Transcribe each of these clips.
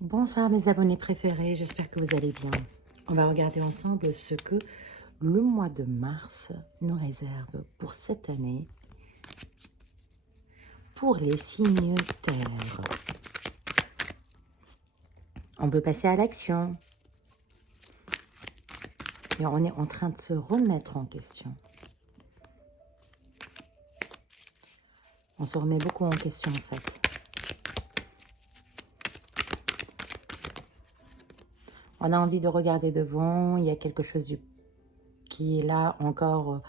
Bonsoir mes abonnés préférés, j'espère que vous allez bien. On va regarder ensemble ce que le mois de mars nous réserve pour cette année pour les signes terre. On peut passer à l'action. Et on est en train de se remettre en question. On se remet beaucoup en question en fait. On a envie de regarder devant, il y a quelque chose qui est là encore,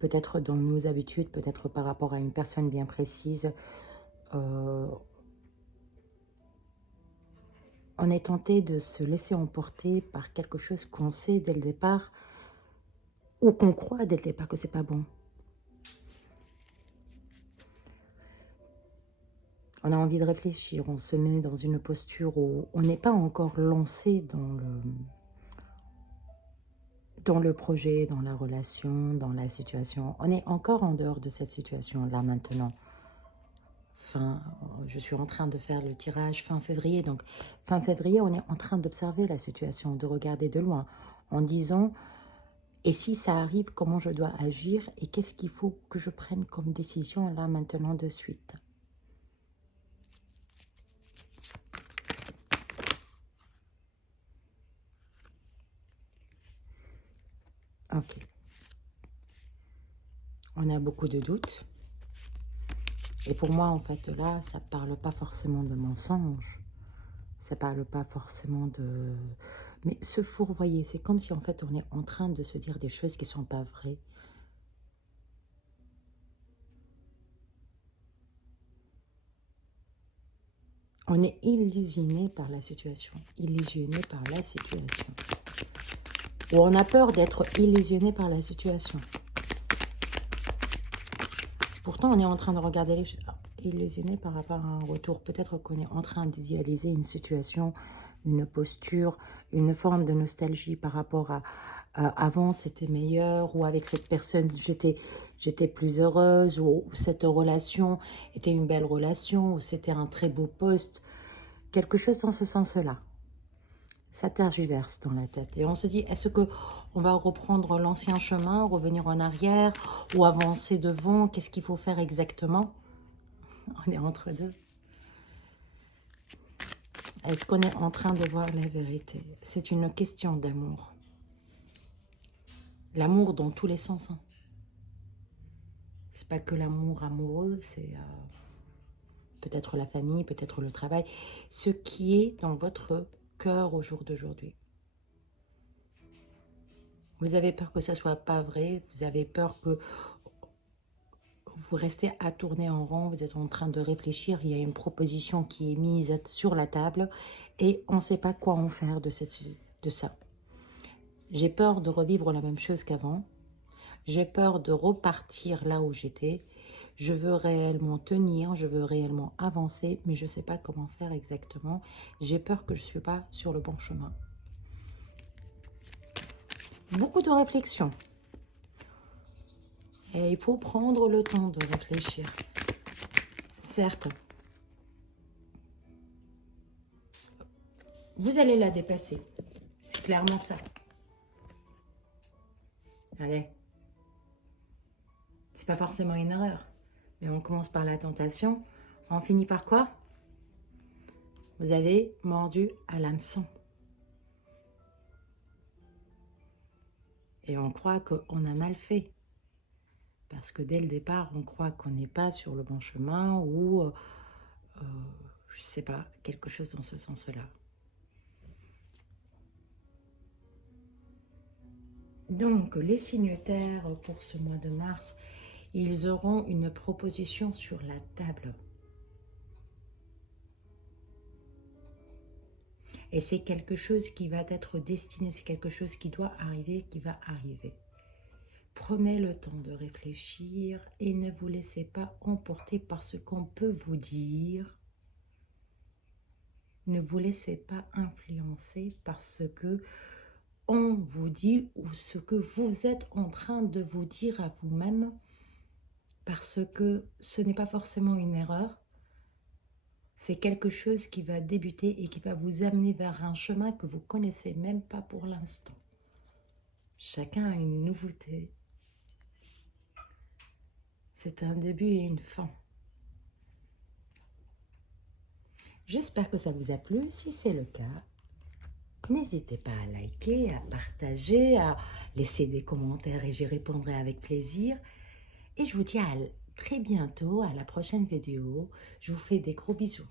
peut-être dans nos habitudes, peut-être par rapport à une personne bien précise. On est tenté de se laisser emporter par quelque chose qu'on sait dès le départ, ou qu'on croit dès le départ que c'est pas bon. On a envie de réfléchir, on se met dans une posture où on n'est pas encore lancé dans le projet, dans la relation, dans la situation. On est encore en dehors de cette situation-là maintenant. Je suis en train de faire le tirage fin février. Donc, fin février, on est en train d'observer la situation, de regarder de loin, en disant, et si ça arrive, comment je dois agir et qu'est-ce qu'il faut que je prenne comme décision là, maintenant, de suite. Ok. On a beaucoup de doutes. Et pour moi, en fait, là, ça ne parle pas forcément de mensonge. Ça ne parle pas forcément de... Mais se fourvoyer, c'est comme si, en fait, on est en train de se dire des choses qui ne sont pas vraies. On est illusionné par la situation. Illusionné par la situation. Ou on a peur d'être illusionné par la situation. Pourtant, on est en train de regarder les choses, illusionné par rapport à un retour. Peut-être qu'on est en train d'idéaliser une situation, une posture, une forme de nostalgie par rapport à avant c'était meilleur, ou avec cette personne j'étais plus heureuse, ou cette relation était une belle relation, ou c'était un très beau poste. Quelque chose dans ce sens-là. Ça tergiverse dans la tête. Et on se dit, est-ce que on va reprendre l'ancien chemin, revenir en arrière, ou avancer devant? Qu'est-ce qu'il faut faire exactement? On est entre deux. Est-ce qu'on est en train de voir la vérité? C'est une question d'amour. L'amour dans tous les sens. Hein. C'est pas que l'amour amoureux, c'est peut-être la famille, peut-être le travail. Ce qui est dans votre cœur au jour d'aujourd'hui. Vous avez peur que ça ne soit pas vrai, vous avez peur que vous restez à tourner en rond, vous êtes en train de réfléchir, il y a une proposition qui est mise sur la table et on ne sait pas quoi en faire de ça. J'ai peur de revivre la même chose qu'avant, j'ai peur de repartir là où j'étais, je veux réellement tenir, je veux réellement avancer, mais je ne sais pas comment faire exactement, j'ai peur que je ne suis pas sur le bon chemin. Beaucoup de réflexion. Et il faut prendre le temps de réfléchir. Certes, vous allez la dépasser. C'est clairement ça. Allez. C'est pas forcément une erreur. Mais on commence par la tentation. On finit par quoi? Vous avez mordu à l'hameçon. Et on croit qu'on a mal fait. Parce que dès le départ, on croit qu'on n'est pas sur le bon chemin ou, je sais pas, quelque chose dans ce sens-là. Donc, les signes terre pour ce mois de mars, ils auront une proposition sur la table. Et c'est quelque chose qui va être destiné, c'est quelque chose qui doit arriver, qui va arriver. Prenez le temps de réfléchir et ne vous laissez pas emporter par ce qu'on peut vous dire. Ne vous laissez pas influencer par ce que on vous dit ou ce que vous êtes en train de vous dire à vous-même, parce que ce n'est pas forcément une erreur. C'est quelque chose qui va débuter et qui va vous amener vers un chemin que vous ne connaissez même pas pour l'instant. Chacun a une nouveauté. C'est un début et une fin. J'espère que ça vous a plu. Si c'est le cas, n'hésitez pas à liker, à partager, à laisser des commentaires et j'y répondrai avec plaisir. Et je vous dis à très bientôt, à la prochaine vidéo. Je vous fais des gros bisous.